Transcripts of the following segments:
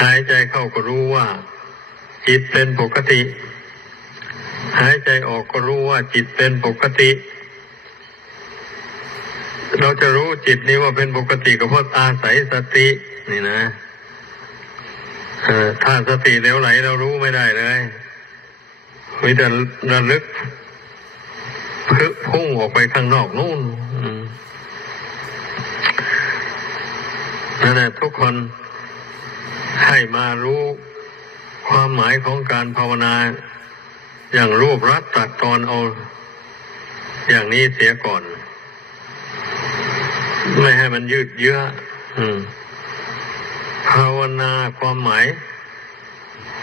หายใจเข้าก็รู้ว่า จิตเป็นปกติ หายใจออกก็รู้ว่าจิตเป็นปกติ เราจะรู้จิตนี้ว่าเป็นปกติก็เพราะอาศัยสตินี่นะถ้าสติเหลวไหลเรารู้ไม่ได้เลยมีแต่ระลึกพึพุ่งออกไปข้างนอกนู่นนั่นแหละทุกคน ให้มารู้ความหมายของการภาวนาอย่างรูปรัดตัดตอนเอา อย่างนี้เสียก่อน ไม่ให้มันยืดเยื้อภาวนาความหมาย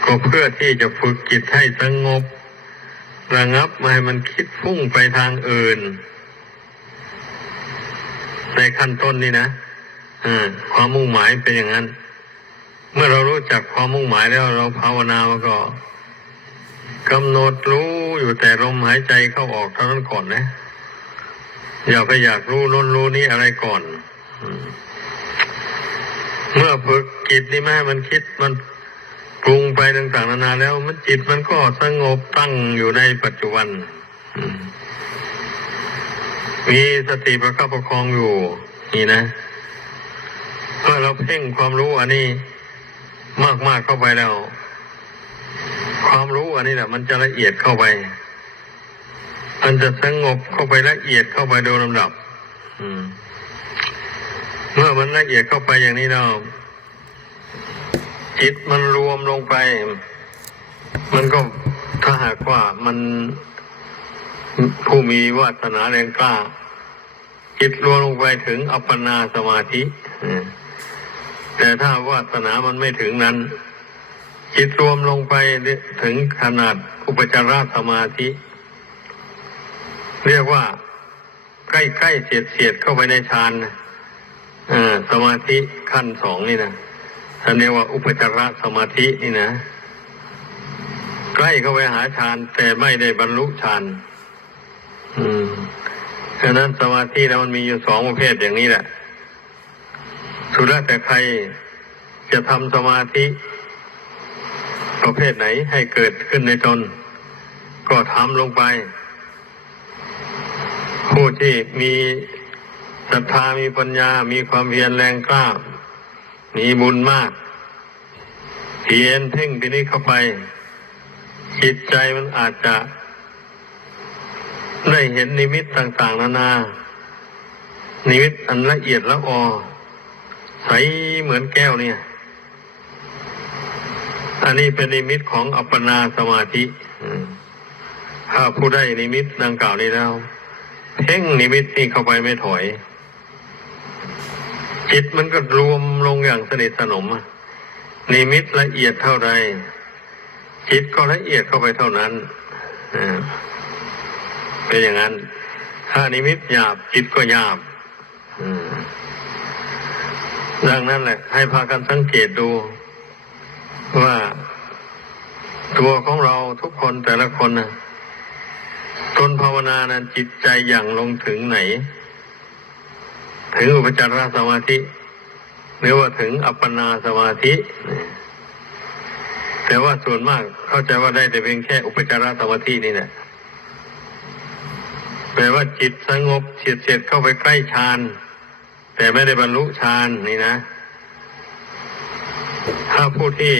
ก็เพื่อที่จะฝึกจิตให้สงบ ระงับไม่ให้มันคิดฟุ้งไปทางอื่น ในขั้นต้นนี่นะความมุ่งหมายเป็นอย่างนั้น เมื่อเรารู้จักความมุ่งหมายแล้วเราภาวนามันก็กำหนดรู้อยู่แต่ลมหายใจเข้าออกเท่านั้นก่อนนะ อย่าไปอยากรู้น้นรู้นี้อะไรก่อนเมื่อฝึกจิตนี่แม่มันคิดมันปรุงไปต่างๆนานาแล้ว มันจิตมันก็สงบตั้งอยู่ในปัจจุบันมีสติประคับประคองอยู่ นี่นะเมื่อเราเพ่งความรู้อันนี้ มากๆเข้าไปแล้ว ความรู้อันนี้แหละ มันจะละเอียดเข้าไป มันจะสงบเข้าไปละเอียดเข้าไปโดยลำดับ อืม เมื่อมันละเอียดเข้าไปอย่างนี้แล้วจิตมันรวมลงไป มันก็ถ้าหากว่ามันผู้มีวาสนาแรงกล้าจิตรวมลงไปถึงอัปปนาสมาธิอืม แต่ถ้าวาสนามันไม่ถึงนั้น จิตรวมลงไปถึงขนาดอุปจารสมาธิ เรียกว่า ใกล้ใกล้เฉียดเฉียดเข้าไปในฌานสมาธิขั้นสองนี่นะท่านเรียกว่าอุปจารสมาธินี่นะ ใกล้เข้าไปหาฌานแต่ไม่ได้บรรลุฌานอืมฉะนั้นสมาธิแล้วมันมีอยู่สองประเภทอย่างนี้แหละ สุดแล้วแต่ใครจะทำสมาธิ ประเภทไหนให้เกิดขึ้นในตน ก็ทำลงไป ผู้ที่มีศรัทธามีปัญญา มีความเพียรแรงกล้า มีบุญมาก เพียรเพ่งทีนี้เข้าไป จิตใจมันอาจจะ ได้เห็นนิมิตต่าง ๆ นานา นิมิตอันละเอียดละออ ใสเหมือนแก้วเนี่ย อันนี้เป็นนิมิตของอัปปนาสมาธิถ้าผู้ได้นิมิตดังกล่าวนี้แล้ว เพ่งนิมิตนี่เข้าไปไม่ถอย จิตมันก็รวมลงอย่างสนิทสนม นิมิตละเอียดเท่าใดจิตก็ละเอียดเข้าไปเท่านั้นเป็นอย่างนั้น ถ้านิมิตหยาบจิตก็หยาบ อืม ดังนั้นแหละ ให้พากันสังเกตดูว่าตัวของเราทุกคนแต่ละคนนะตนภาวนานั้นจิตใจอย่างลงถึงไหน ถึงอุปจารสมาธิ หรือว่าถึงอัปปนาสมาธิ แต่ว่าส่วนมากเข้าใจว่าได้แต่เพียงแค่อุปจารสมาธินี่แหละแปลว่าจิตสงบเฉียดเฉียดเข้าไปใกล้ฌาน แต่ไม่ได้บรรลุฌานนี่นะ ถ้าผู้ที่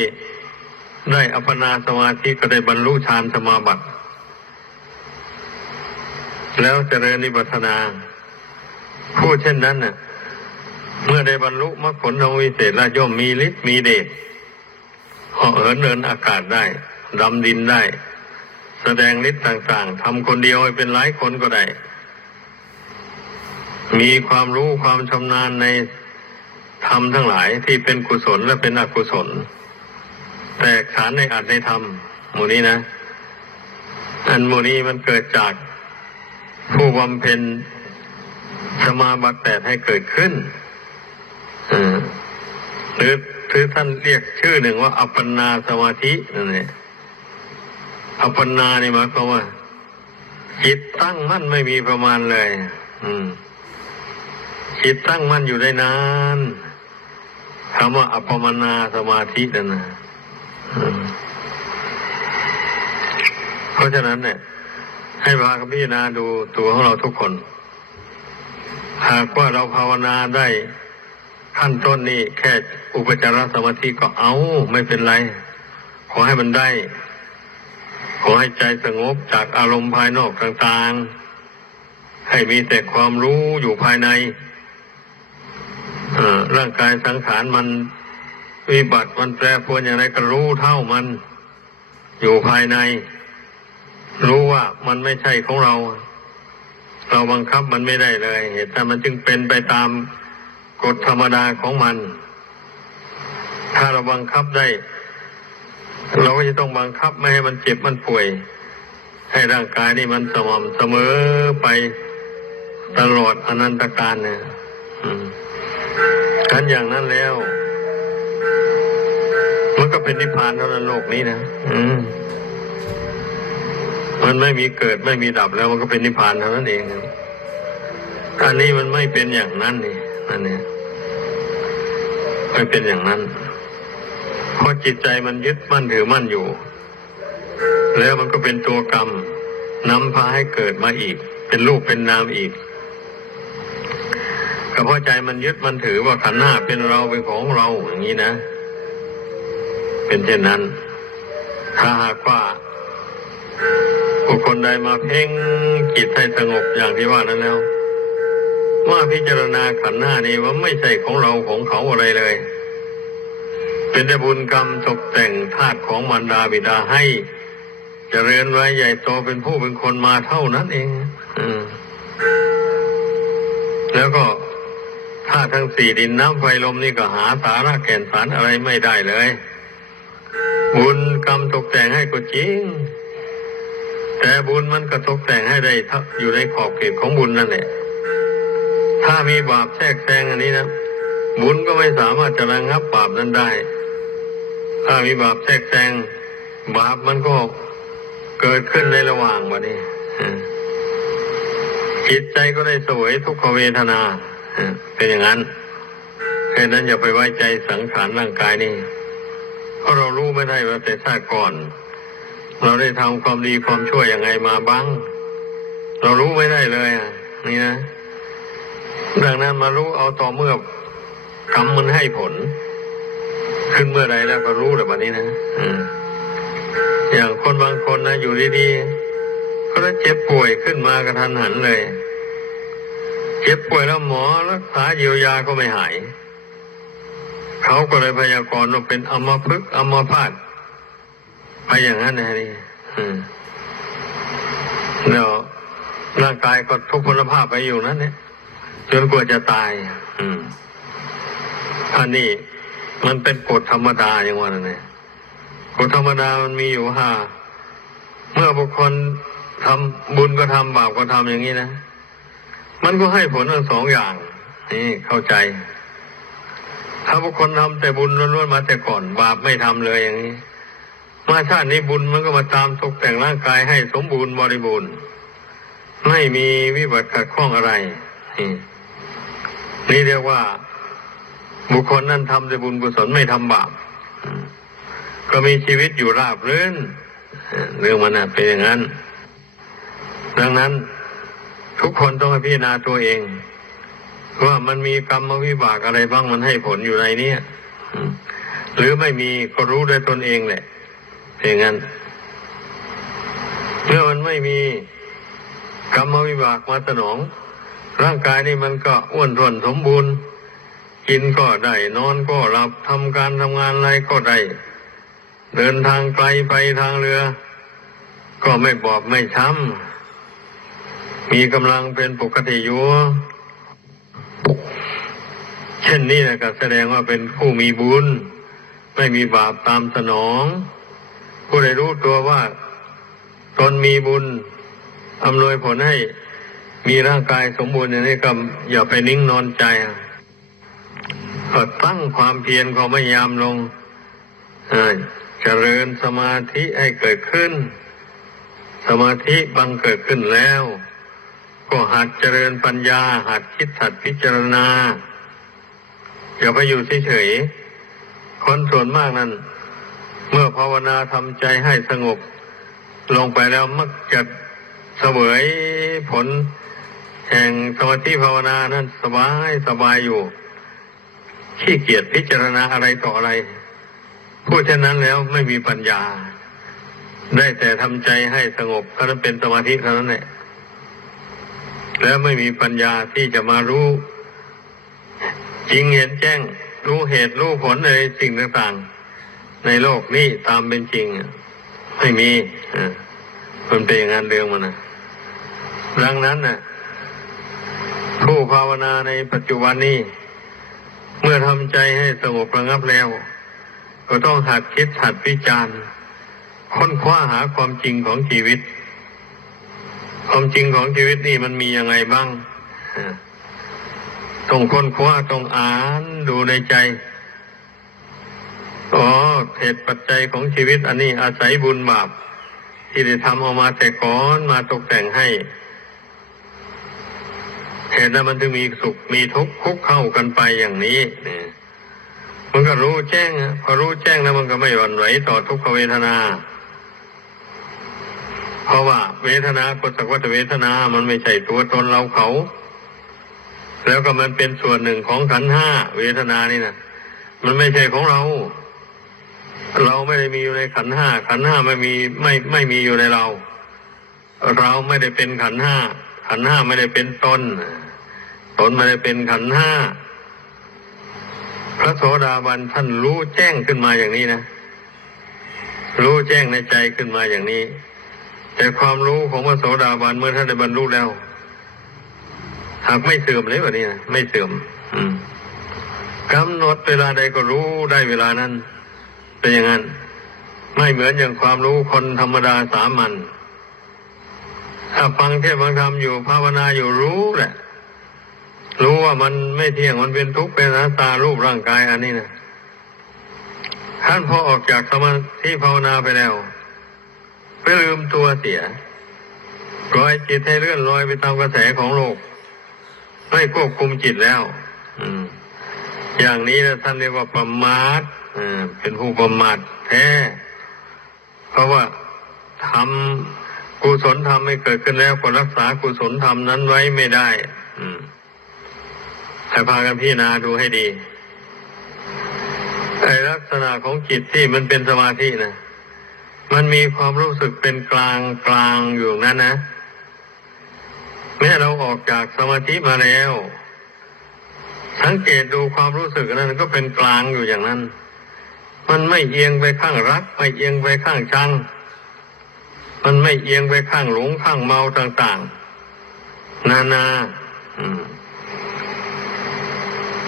ได้อัปปนาสมาธิก็ได้บรรลุฌานสมาบัติ แล้วเจริญนิพพานา ผู้เช่นนั้นน่ะ เมื่อได้บรรลุมรรคผลธรรมวิเศษแล้วย่อมมีฤทธิ์มีเดชเหาะเหินเดินอากาศได้ ดำดินได้ แสดงฤทธิ์ต่างๆทำคนเดียวให้เป็นหลายคนก็ได้ มีความรู้ความชำนาญในธรรมทั้งหลายที่เป็นกุศลและเป็นอกุศล แต่ขานในอัตในธรรมหมู่นี้นะ อันหมู่นี้มันเกิดจากผู้บำเพ็ญสมาบัติแปดให้เกิดขึ้นหรือหรือท่านเรียกชื่อหนึ่งว่า อัปปนาสมาธินั่นเองอัปปนานี่หมายความว่าจิตตั้งมั่นไม่มีประมาณเลย อืม จิตตั้งมั่นอยู่ได้นานคำว่าอัปปมนาสมาธินั่นนะเพราะฉะนั้นเนี่ย ให้พากันพิจารณาดูตัวของเราทุกคน หากว่าเราภาวนาได้ขั้นต้นนี่แค่อุปจารสมาธิก็เอาไม่เป็นไร ขอให้มันได้ ขอให้ใจสงบจากอารมณ์ภายนอกต่างๆ ให้มีแต่ความรู้อยู่ภายใน ร่างกายสังขารมันวิบัติมันแปรปรวนอย่างไรก็รู้เท่ามันอยู่ภายใน รู้ว่ามันไม่ใช่ของเรา เราบังคับมันไม่ได้เลย เหตุแต่มันจึงเป็นไปตามกฎธรรมดาของมัน ถ้าเราบังคับได้ เราก็จะต้องบังคับไม่ให้มันเจ็บมันป่วย ให้ร่างกายนี่มันสม่ำเสมอไปตลอดอนันตการเนี่ย อืม กันอย่างนั้นแล้ว มันก็เป็นนิพพานเท่านั้นโลกนี้นะอืมมันไม่มีเกิดไม่มีดับแล้ว มันก็เป็นนิพพานเท่านั้นเองอันนี้มันไม่เป็นอย่างนั้นนี่นั่นเนี่ยไม่เป็นอย่างนั้นเพราะจิตใจมันยึดมั่นถือมั่นอยู่ แล้วมันก็เป็นตัวกรรมนำพาให้เกิดมาอีก เป็นรูปเป็นนามอีก ก็เพราะใจมันยึดมันถือว่าขันหน้าเป็นเราเป็นของเราอย่างนี้นะ เป็นเช่นนั้น ถ้าหากว่าบุคคลใดมาเพ่งจิตให้สงบอย่างที่ว่านั้นแล้วว่าพิจารณาขันหน้านี้ว่าไม่ใช่ของเราของเขาอะไรเลย เป็นแต่บุญกรรมตกแต่งธาตุของมารดาบิดาให้จเจริญไว้ใหญ่โตเป็นผู้เป็นคนมาเท่านั้นเอง อืมแล้วก็าตุทั้งสี่ดินน้ำไฟลมนี่ก็หาสาระแก่นสารอะไรไม่ได้เลย บุญกรรมตกแต่งให้ก็จริง แต่บุญมันก็ตกแต่งให้ได้อยู่ในขอบเขตของบุญนั่นแหละถ้ามีบาปแทรกแซงอันนี้นะบุญก็ไม่สามารถจะระงับบาปนั้นได้ ถ้ามีบาปแทรกแซงบาปมันก็เกิดขึ้นในระหว่างวันนี้จิตใจก็ได้สวยทุกขเวทนา เป็นอย่างนั้นแค่นั้นอย่าไปไว้ใจสังขารร่างกายนี่เพราะเรารู้ไม่ได้ว่าแต่ชาติก่อน เราได้ทำความดีความชั่วยังไงมาบ้าง เรารู้ไม่ได้เลยอะนี่นะดังนั้นมารู้เอาต่อเมื่อกรรมมันให้ผล ขึ้นเมื่อใดแล้วก็รู้แบบนี้นะอืมอย่างคนบางคนนะอยู่ดีๆเขาได้เจ็บป่วยขึ้นมากระทันหันเลย เจ็บป่วยแล้วหมอรักษาเยียวยาก็ไม่หาย เขาก็เลยพยากรณ์ว่าเป็นอมพฤกอมพาตไปอย่างนั้นนะนี่อืมแล้วร่างกายก็ทุกพลภาพไปอยู่นั้นเนี่ยจนกว่าจะตาย อืมอันนี้มันเป็นกฎธรรมดาอย่างว่านั่นเองกฎธรรมดามันมีอยู่ห้า เมื่อบุคคลทำบุญก็ทำบาปก็ทำอย่างนี้นะ มันก็ให้ผลทั้งสองอย่าง นี่เข้าใจ ถ้าบุคคลทำแต่บุญล้วนๆมาแต่ก่อน บาปไม่ทำเลยอย่างนี้ มาชาตินี้บุญมันก็มาตามตกแต่งร่างกายให้สมบูรณ์บริบูรณ์ ไม่มีวิบัติขัดข้องอะไร นี่เรียกว่า บุคคลนั้นทำแต่บุญกุศลไม่ทำบาป ก็มีชีวิตอยู่ราบรื่นเรื่องมันเป็นอย่างนั้น ดังนั้น ทุกคนต้องพิจารณาตัวเอง ว่ามันมีกรรมวิบากอะไรบ้างมันให้ผลอยู่ในเนี้ยหรือไม่มีก็รู้ด้วยตนเองแหละเป็นอย่างนั้นเมื่อมันไม่มีกรรมวิบากมาสนอง ร่างกายนี่มันก็อ้วนท้วนสมบูรณ์ กินก็ได้ นอนก็หลับทำการทำงานอะไรก็ได้ เดินทางไกลไปทางเรือ ก็ไม่บอบไม่ช้ำ มีกำลังเป็นปกติอยู่ เช่นนี้นะก็แสดงว่าเป็นผู้มีบุญ ไม่มีบาปตามสนอง ผู้ใดรู้ตัวว่า ตนมีบุญอำนวยผลให้ มีร่างกายสมบูรณ์อย่างนี้ก็อย่าไปนิ่งนอนใจก็ตั้งความเพียรความพยายามลงเจริญสมาธิให้เกิดขึ้น สมาธิบังเกิดขึ้นแล้ว ก็หัดเจริญปัญญา หัดคิดหัดพิจารณาอย่าไปอยู่เฉยๆคนส่วนมากนั้น เมื่อภาวนาทำใจให้สงบ ลงไปแล้วมักจะเสวยผล แห่งสมาธิภาวนานั้นสบายสบายอยู่ ขี้เกียจพิจารณาอะไรต่ออะไรผู้เช่นนั้นแล้วไม่มีปัญญา ได้แต่ทำใจให้สงบก็นั้นเป็นสมาธิเท่านั้นแหละ แล้วไม่มีปัญญาที่จะมารู้ จริงเห็นแจ้ง รู้เหตุรู้ผลในสิ่งต่างๆ ในโลกนี้ตามเป็นจริง ไม่มีอ่ามันเป็นอย่านเรื่องมันนะดังนั้นน่ะ ผู้ภาวนาในปัจจุบันนี้ เมื่อทำใจให้สงบระงับแล้ว ก็ต้องหัดคิดหัดวิจารณ์ค้นคว้าหาความจริงของชีวิต ความจริงของชีวิตนี่มันมียังไงบ้างต้องค้นคว้าต้องอ่านดูในใจอ๋อเหตุปัจจัยของชีวิต อันนี้อาศัยบุญบาปที่ได้ทำออกมาแต่ก่อนมาตกแต่งให้เหตุนั้นมันถึงมีสุขมีทุกข์คุกเข้ากันไปอย่างนี้มันก็รู้แจ้งอะพอรู้แจ้งแล้วมันก็ไม่หวั่นไหวต่อทุกขเวทนา เพราะว่าเวทนาก็สักวัตเวทนา มันไม่ใช่ตัวตนเราเขา แล้วก็มันเป็นส่วนหนึ่งของขันห้าเวทนานี่นะมันไม่ใช่ของเรา เราไม่ได้มีอยู่ในขันห้าขันห้าไม่มีไม่ไม่มีอยู่ในเรา เราไม่ได้เป็นขันห้าขันห้าไม่ได้เป็นตนตนไม่ได้เป็นขันห้าพระโสดาบันท่านรู้แจ้งขึ้นมาอย่างนี้นะรู้แจ้งในใจขึ้นมาอย่างนี้ แต่ความรู้ของพระโสดาบันเมื่อท่านได้บรรลุแล้ว หากไม่เสื่อมเลยแบบนี้นะไม่เสื่อม อืมกำหนดเวลาใดก็รู้ได้เวลานั้น เป็นอย่างนั้น ไม่เหมือนอย่างความรู้คนธรรมดาสามัญถ้าฟังเทศฟังธรรมอยู่ภาวนาอยู่รู้แหละ รู้ว่ามันไม่เที่ยงมันเป็นทุกข์เป็นอนัตตารูปร่างกายอันนี้นะท่านพอออกจากสมาธิภาวนาไปแล้ว ไปลืมตัวเสียปล่อยจิตให้เลื่อนลอยไปตามกระแสของโลก ไม่ควบคุมจิตแล้ว อืม อย่างนี้นะท่านเรียกว่าประมาทเป็นผู้ประมาทแท้ เพราะว่าทำกุศลธรรมไม่เกิดขึ้นแล้วก็รักษากุศลธรรมนั้นไว้ไม่ได้ อืมให้พากันพิจารณาดูให้ดีไอลักษณะของจิตที่มันเป็นสมาธินะ มันมีความรู้สึกเป็นกลางกลางอยู่นั่นนะ แม้เราออกจากสมาธิมาแล้ว สังเกตดูความรู้สึกนั้นก็เป็นกลางอยู่อย่างนั้น มันไม่เอียงไปข้างรัก ไม่เอียงไปข้างชัง มันไม่เอียงไปข้างหลงข้างเมาต่างๆ นานาอืม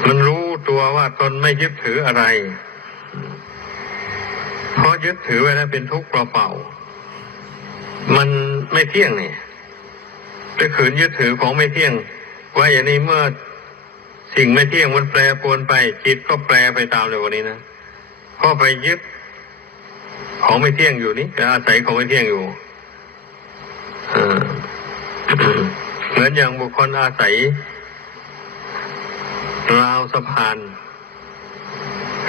มันรู้ตัวว่าตนไม่ยึดถืออะไร ยึดถือไว้แล้วเป็นทุกข์เปล่าๆมันไม่เที่ยงนี่ไปขืนยึดถือของไม่เที่ยงไว้อย่างนี้เมื่อสิ่งไม่เที่ยงมันแปรปรวนไป จิตก็แปรไปตามเลยวันนี้นะเพราะไปยึดของไม่เที่ยงอยู่นี่อาศัยของไม่เที่ยงอยู่เหมือนอย่างบุคคลอาศัยราวสะพาน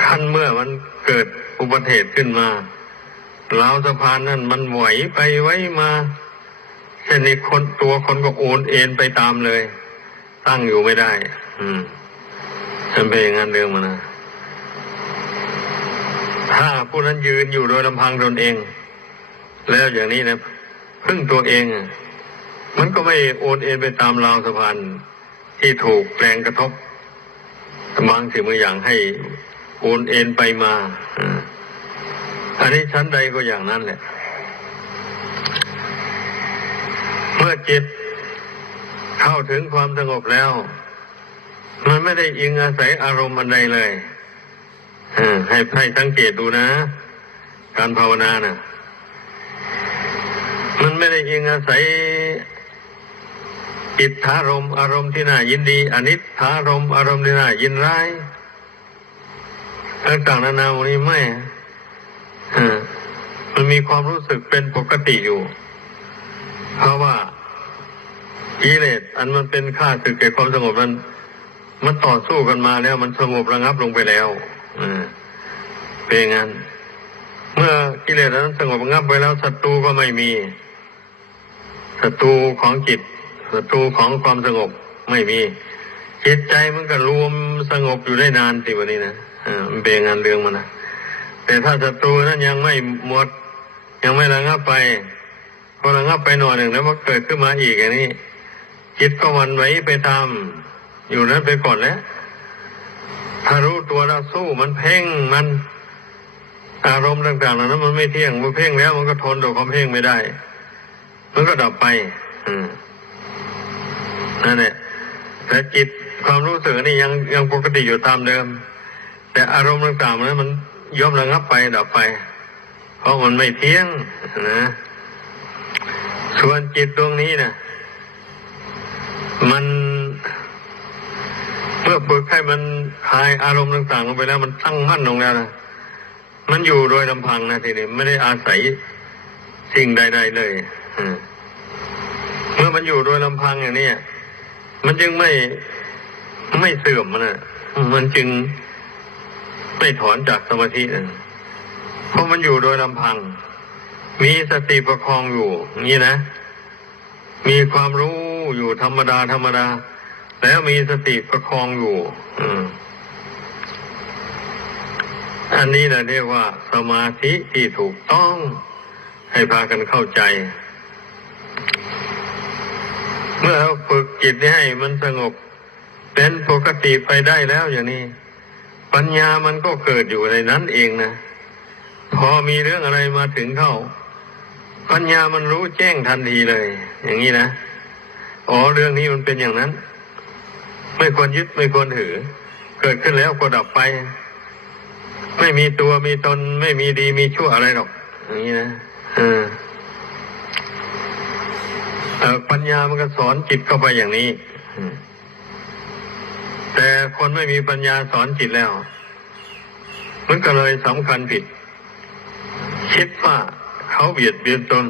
ขั้นเมื่อมันเกิด อุบัติเหตุขึ้นมาราวสะพานนั้นมันไหวไปไว้มาเช่นนี้คนตัวคนก็โอนเอ็นไปตามเลย ตั้งอยู่ไม่ได้ อืมฉันเป็นอย่างนั้นเรื่องมันนะถ้าผู้นั้นยืนอยู่โดยลำพังตนเอง แล้วอย่างนี้นะพึ่งตัวเองมันก็ไม่โอนเอ็นไปตามราวสะพานที่ถูกแรงกระทบบางสิ่งบางอย่างให้ โอนเอ็นไปมาอันนี้ชั้นใดก็อย่างนั้นแหละ เมื่อจิตเข้าถึงความสงบแล้ว มันไม่ได้อิงอาศัยอารมณ์อันใดเลยให้ให้สังเกตดูนะ การภาวนานะ่ะ มันไม่ได้อิงอาศัยอิทธารมอารมณ์ที่น่ายินดี อนิจฐารมอารมณ์ที่น่ายินร้าย ต่างนานาวันนี้ไม่มันมีความรู้สึกเป็นปกติอยู่ เพราะว่ากิเลสอันมันเป็นค่าสึกแก่ความสงบนั้นมันต่อสู้กันมาแล้ว มันสงบระงับลงไปแล้วเป็นองนั้น เมื่อกิเลสนั้นสงบระงับไปแล้วศัตรูก็ไม่มีศัตรูของจิตศัตรูของความสงบไม่มีจิตใจมันก็รวมสงบอยู่ได้นานสิวันนี้นะ มันเป็นอย่างนั้นเรื่องมันนะแต่ถ้าศัตรูนั้นยังไม่หมด ยังไม่ระงับไปพอระงับไปหน่อยหนึ่งแล้วมันเกิดขึ้นมาอีกอย่างนี้จิตก็วันไหวไปตามอยู่นั้นไปก่อนแล้วถ้ารู้ตัวแล้วสู้มันเพ่งมัน อารมณ์ต่างๆเหล่านั้นมันไม่เที่ยงมันเพ่งแล้ว มันก็ทนต่อความเพ่งไม่ได้ มันก็ดับไป อืมนั่นแหละแต่จิตความรู้สึกนี่ยังยังปกติอยู่ตามเดิม แต่อารมณ์ต่างๆนั้นมันย่อมระงับไปดับไป เพราะมันไม่เที่ยงนะส่วนจิตดวงนี้นะมันเมื่อฝึกให้มันคลายอารมณ์ต่างๆลงไปแล้ว มันตั้งมั่นลงแล้วนะมันอยู่โดยลำพังนะทีนี้ไม่ได้อาศัยสิ่งใด ๆ เลยเมื่อมันอยู่โดยลำพังอย่างนี้มันจึงไม่ไม่เสื่อมมันนะมันจึง ไม่ถอนจากสมาธินะเพราะมันอยู่โดยลำพัง มีสติประคองอยู่นี่นะ มีความรู้อยู่ธรรมดาธรรมดา แล้วมีสติประคองอยู่ อืมอันนี้นะเรียกว่า สมาธิที่ถูกต้อง ให้พากันเข้าใจ เมื่อเราฝึกจิตให้มันสงบเป็นปกติไปได้แล้วอย่างนี้ ปัญญามันก็เกิดอยู่ในนั้นเองนะ พอมีเรื่องอะไรมาถึงเข้า ปัญญามันรู้แจ้งทันทีเลย อย่างนี้นะ อ๋อเรื่องนี้มันเป็นอย่างนั้น ไม่ควรยึดไม่ควรถือ เกิดขึ้นแล้วก็ดับไป ไม่มีตัวมีตน ไม่มีดีมีชั่วอะไรหรอก อย่างนี้นะเออเอ่อปัญญามันก็สอนจิตเข้าไปอย่างนี้อืม แต่คนไม่มีปัญญาสอนจิตแล้ว มันก็เลยสำคัญผิด คิดว่าเขาเบียดเบียนตน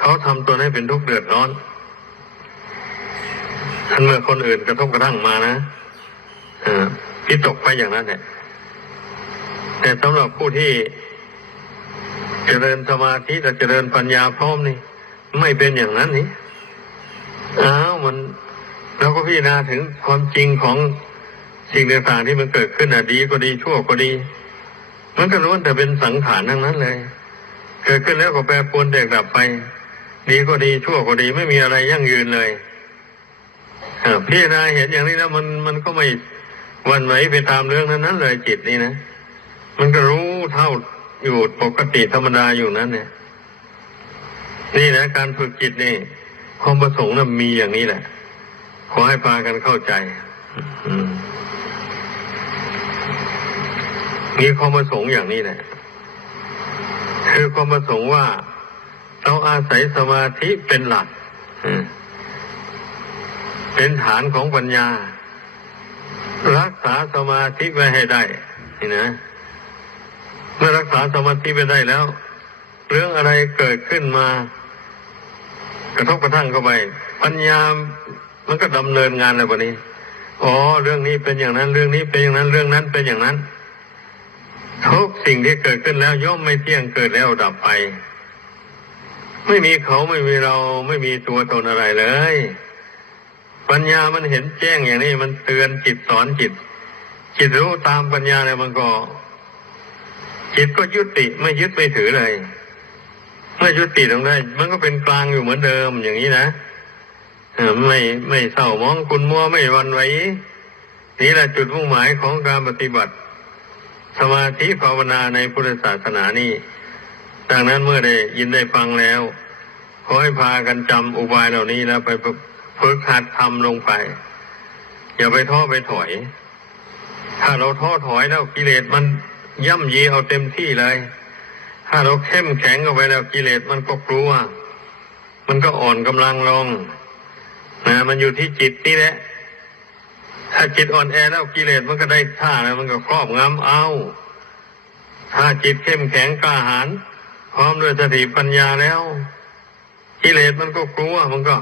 เขาทำตนให้เป็นทุกข์เดือดร้อนท่านเมื่อคนอื่นกระทบกระทั่งมานะพิตกไปอย่างนั้นแหละแต่สำหรับผู้ที่เจริญสมาธิและเจริญปัญญาพร้อมนี่ ไม่เป็นอย่างนั้นนี่อ้าวมัน เราก็พิจารณาถึงความจริงของสิ่งต่างๆที่มันเกิดขึ้นอะดีก็ดีชั่วก็ดี มันก็ล้วนแต่เป็นสังขารทั้งนั้นเลย เกิดขึ้นแล้วก็แปรปรวนแตกดับไป ดีก็ดีชั่วก็ดีไม่มีอะไรยั่งยืนเลยอ่าพิจารณาเห็นอย่างนี้แล้วมันมันก็ไม่หวันไหวไปตามเรื่องนั้นนั้นเลยจิตนี่นะมันก็รู้เท่าอยู่ปกติธรรมดาอยู่นั้นเนี่ย นี่นะการฝึกจิตนี่ความประสงค์นะมีอย่างนี้แหละ ขอให้พากันเข้าใจมีความประสงค์อย่างนี้แหละคือความประสงค์ว่าเราอาศัยสมาธิเป็นหลักเป็นฐานของปัญญา รักษาสมาธิไว้ให้ได้นี่นะเมื่อรักษาสมาธิไปได้แล้ว เรื่องอะไรเกิดขึ้นมา กระทบกระทั่งเข้าไปปัญญา มันก็ดำเนินงานอะไรแบบนี้อ๋อเรื่องนี้เป็นอย่างนั้น เรื่องนี้เป็นอย่างนั้น เรื่องนั้นเป็นอย่างนั้นทุกสิ่งที่เกิดขึ้นแล้วย่อมไม่เที่ยงเกิดแล้วดับไป ไม่มีเขาไม่มีเราไม่มีตัวตนอะไรเลย ปัญญามันเห็นแจ้งอย่างนี้ มันเตือนจิตสอนจิต จิตรู้ตามปัญญาแล้วมันก็ จิตก็ยุติไม่ยึดไม่ถือเลย เมื่อยุติลงได้ มันก็เป็นกลางอยู่เหมือนเดิมอย่างนี้นะ ไม่ไม่เศร้ามองคุณมัวไม่วันไหวนี่แหละจุดมุ่งหมายของการปฏิบัติ สมาธิภาวนาในพุทธศาสนานี่ดังนั้นเมื่อได้ยินได้ฟังแล้วขอให้พากันจำอุบายเหล่านี้แล้วไปฝึกหัดทำลงไป อย่าไปท้อไปถอย ถ้าเราท้อถอยแล้วกิเลสมันย่ำยีเอาเต็มที่เลย ถ้าเราเข้มแข็งเข้าไปแล้วกิเลสมันก็กลัว มันก็อ่อนกำลังลง นะมันอยู่ที่จิตนี่แหละ ถ้าจิตอ่อนแอแล้วกิเลสมันก็ได้ท่าแล้วมันก็ครอบงำเอา ถ้าจิตเข้มแข็งกล้าหาญพร้อมด้วยสติปัญญาแล้ว กิเลสมันก็กลัวมันก็